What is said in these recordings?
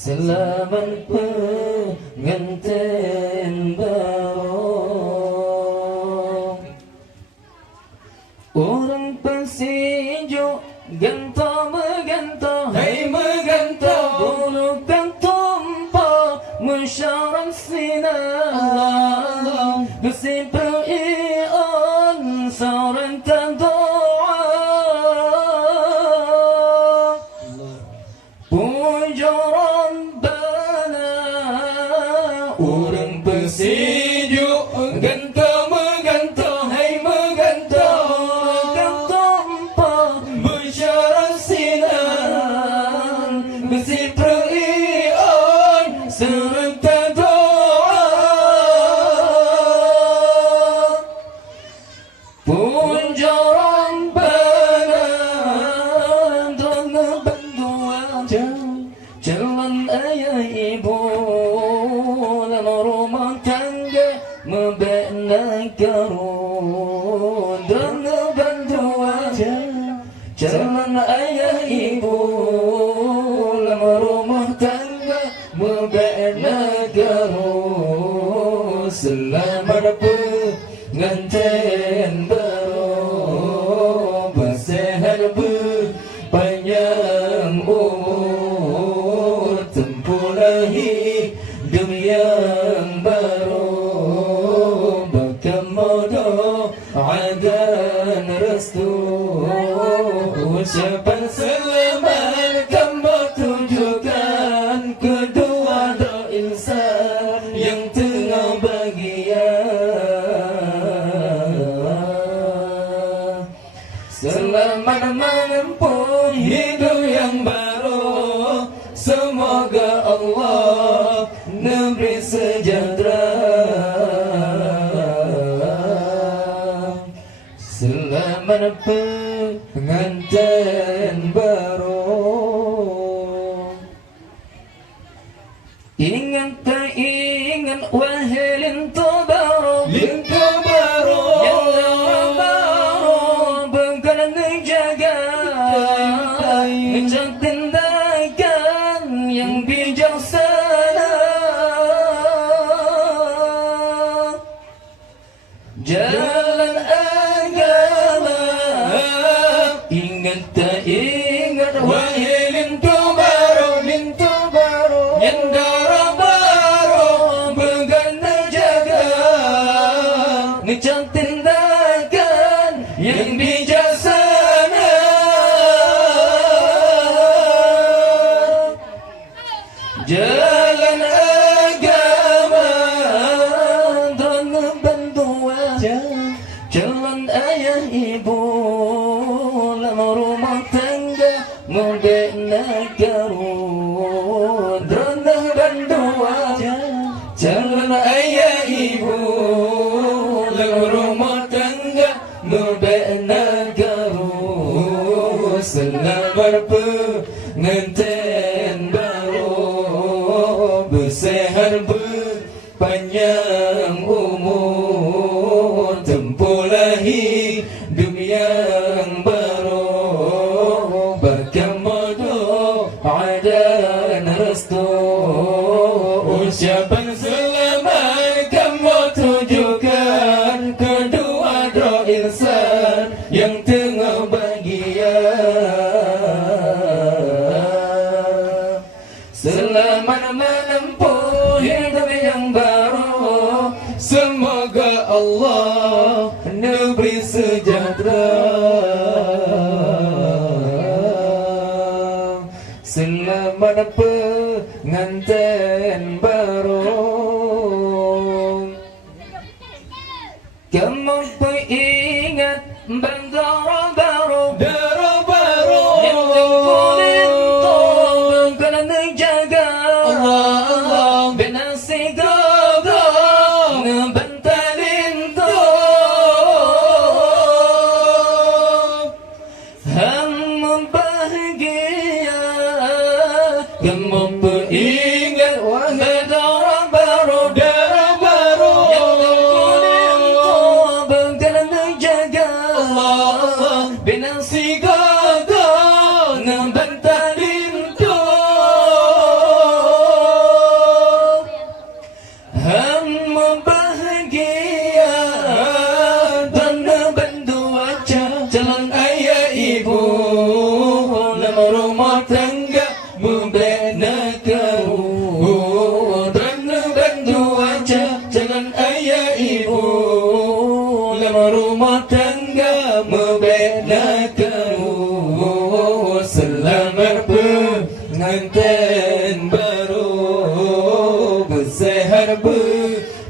Selamat pengantin baru. Orang pensijuk gantah megantah, hai megantah, bulukan tumpah mesyarang sinar, bersipil ian sarang doa. Pujaran bana orang pensijuk gantah megantah, hai megantah, bulukan tumpah mesyarang sinar, bersipil ian sarang doa. Pujaran bana dengan bantuan jalan ayah ibu dalam rumah tangga membina karun dengan bantuan jalan ayah ibu dalam rumah tangga membina karun. Selamat pengantin baru, bersehat berpanjang umur, tempuh hidup yang baru, berkemodoh dan restu. Ucapan selamat kamu tujukan kedua doa insan yang tengah bahagia. Selamat menempuh hidup yang baru, semoga Allah memberi sejahtera. Selamat pengantin baru. Ingat tak ingat wahai lintu baru, lintu baru yang baru bengkalan dijaga, bijak tindakan yang bijaksana, jalan agama. Ingat tak ingat wahai lintu baru, lintu baru yang baru bengkalan dijaga, bijak tindakan yang bijaksana, jalan agama dengan bantuan jalan ayah ibu dalam rumah tangga membina karun dengan bantuan jalan ayah ibu dalam rumah tangga membina karun. Selamat pengantin baru, bersehat berpanjang umur, tempuhlah hidup yang baru, berkemodoh dan restu. Ucapan selamat kamu tujukan kedua doa insan yang tengah bahagia. Selamat menempuh hidup yang baru, semoga Allah memberi sejahtera. Selamat pengantin baru. Kamu ingat bandara baru, bandara baru yang kulit bengkalan dijaga, Allah bina sigaga ngebantalin to. Kamu bahagia, kamu ingat bandara baru, bandara baru yang kulit bengkalan dijaga, Allah bina sigaga ngebantalin to.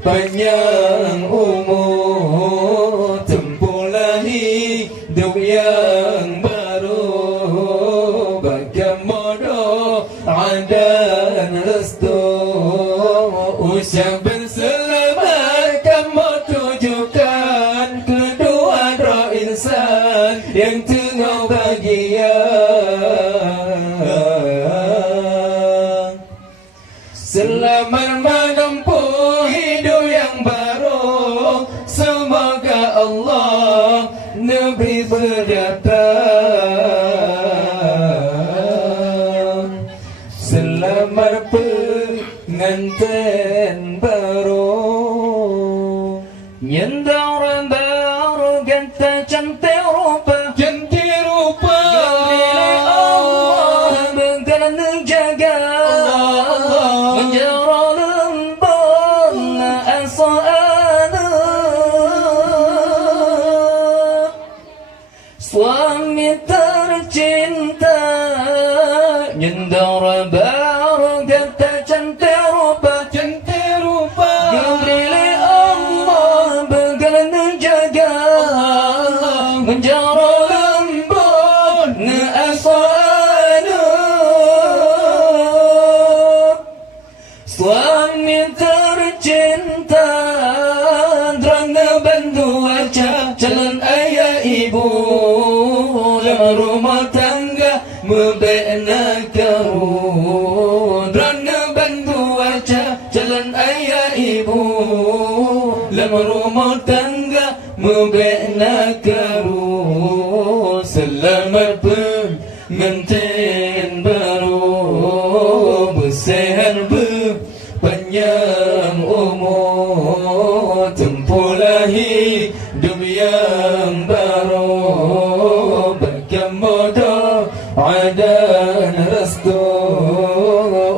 panjang umur, tempuhlah hidup yang baru, bagaimana dan restu. Ucapan selamat kamu tujukan kedua roh insan yang tengah bahagia. Selamat menempuh hidup yang baru, semoga Allah Nabi berdatang. Selamat pengantin baru, nyendara baru ganta cantik rupa, cantik rupa. Allah bagaimana menjaga, menjara lembut asana. Suami tercinta, nyendara baru ganta cantik rupa, cantik rupa. Diberi Allah bagaimana menjaga, menjara lembut asana. Suami tercinta, derana bantu aja calon ayah ibu, dalam rumah tangga membina kamu. Derana bantu aja calon ayah ibu, dalam rumah tangga membina kamu. Selamat pengantin baru, bersehat panjang umur, tempuhlah hidup yang baru, bagaimana dan restu.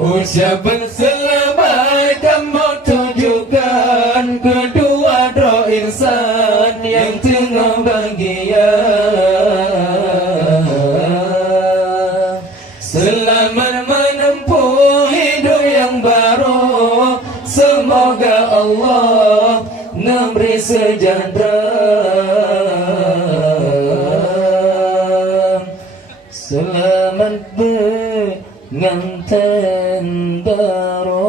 Ucapan selamat kamu tujukan kedua roh insan yang tengah bahagia. Selamat menempuh hidup yang baru, semoga Allah memberi sejahtera. Selamat pengantin baru.